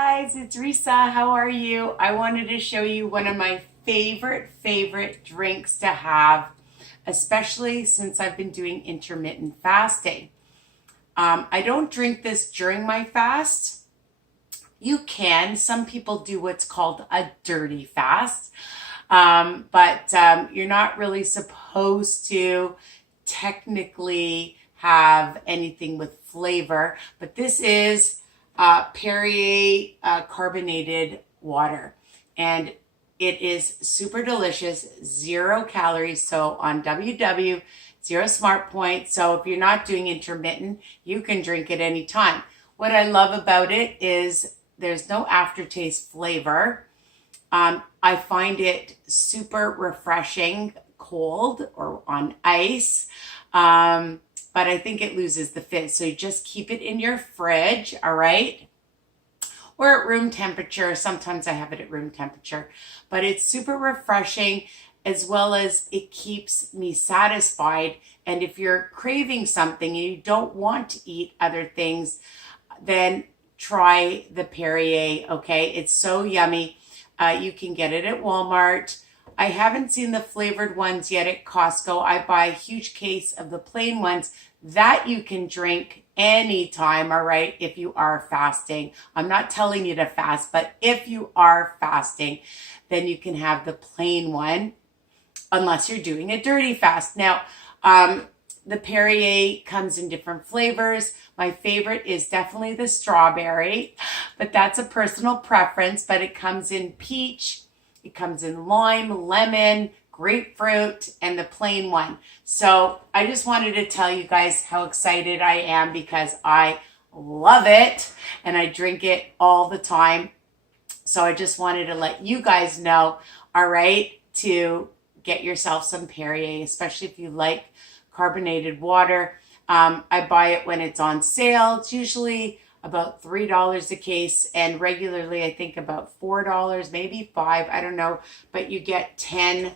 guys, it's Risa. How are you? I wanted to show you one of my favorite drinks to have, especially since I've been doing intermittent fasting. I don't drink this during my fast. You can. Some people do what's called a dirty fast, but you're not really supposed to technically have anything with flavor. But this is Perrier carbonated water, and it is super delicious, 0 calories. So on WW, 0 smart points. So if you're not doing intermittent, you can drink it anytime. What I love about it is there's no aftertaste flavor. I find it super refreshing cold or on ice. But I think it loses the fizz. So you just keep it in your fridge, all right? Or at room temperature. Sometimes I have it at room temperature. But it's super refreshing, as well as it keeps me satisfied. And if you're craving something and you don't want to eat other things, then try the Perrier, okay? It's so yummy. You can get it at Walmart. I haven't seen the flavored ones yet at Costco. I buy a huge case of the plain ones that you can drink anytime, all right, if you are fasting. I'm not telling you to fast, but if you are fasting, then you can have the plain one, unless you're doing a dirty fast. Now, the Perrier comes in different flavors. My favorite is definitely the strawberry, but that's a personal preference. But it comes in peach, it comes in lime, lemon, grapefruit, and the plain one. So I just wanted to tell you guys how excited I am because I love it and I drink it all the time. So I just wanted to let you guys know, all right, to get yourself some Perrier, especially if you like carbonated water. I buy it when it's on sale. It's usually about $3 a case, and regularly I think about $4, maybe $5, I don't know, but you get 10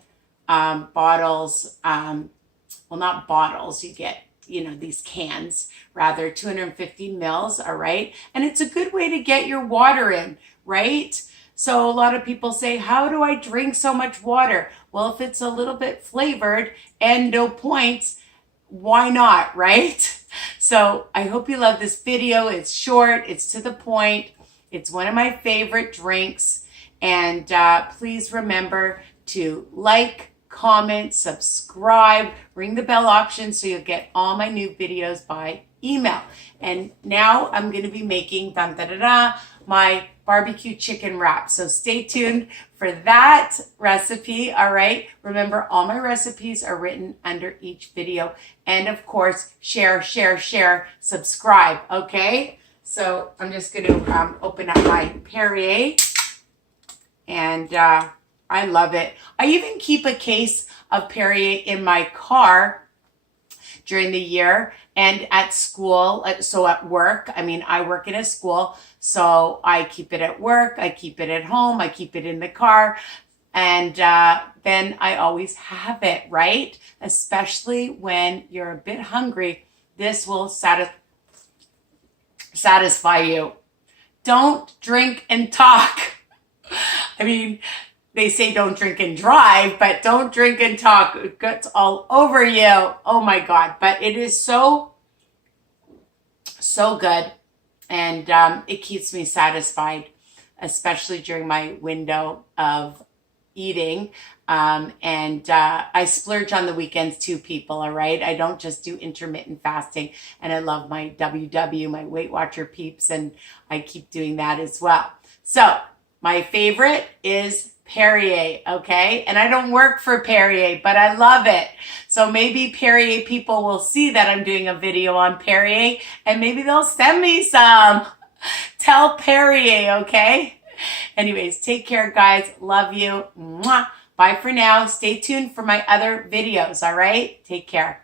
bottles, well, not bottles, you get, these cans, rather, 250 mils, all right? And it's a good way to get your water in, right? So a lot of people say, how do I drink so much water? Well, if it's a little bit flavored and no points, why not, right? So I hope you love this video. It's short, it's to the point. It's one of my favorite drinks. And please remember to like, comment, subscribe, ring the bell option so you'll get all my new videos by email. And now I'm going to be making my barbecue chicken wrap. So stay tuned for that recipe, all right? Remember, all my recipes are written under each video. And of course, share, subscribe, okay? So I'm just going to open up my Perrier, and I love it. I even keep a case of Perrier in my car during the year and at school. So at work, I work in a school, so I keep it at work, I keep it at home, I keep it in the car, and then I always have it, right? Especially when you're a bit hungry, this will satisfy you. Don't drink and talk. They say don't drink and drive, but don't drink and talk. It gets all over you. Oh my God. But it is so good. And it keeps me satisfied, especially during my window of eating. And I splurge on the weekends too, people, all right? I don't just do intermittent fasting. And I love my WW, my Weight Watcher peeps, and I keep doing that as well. So my favorite is Perrier, okay? And I don't work for Perrier, but I love it. So maybe Perrier people will see that I'm doing a video on Perrier, and maybe they'll send me some. Tell Perrier, okay? Anyways, take care, guys. Love you. Mwah. Bye for now. Stay tuned for my other videos, all right? Take care.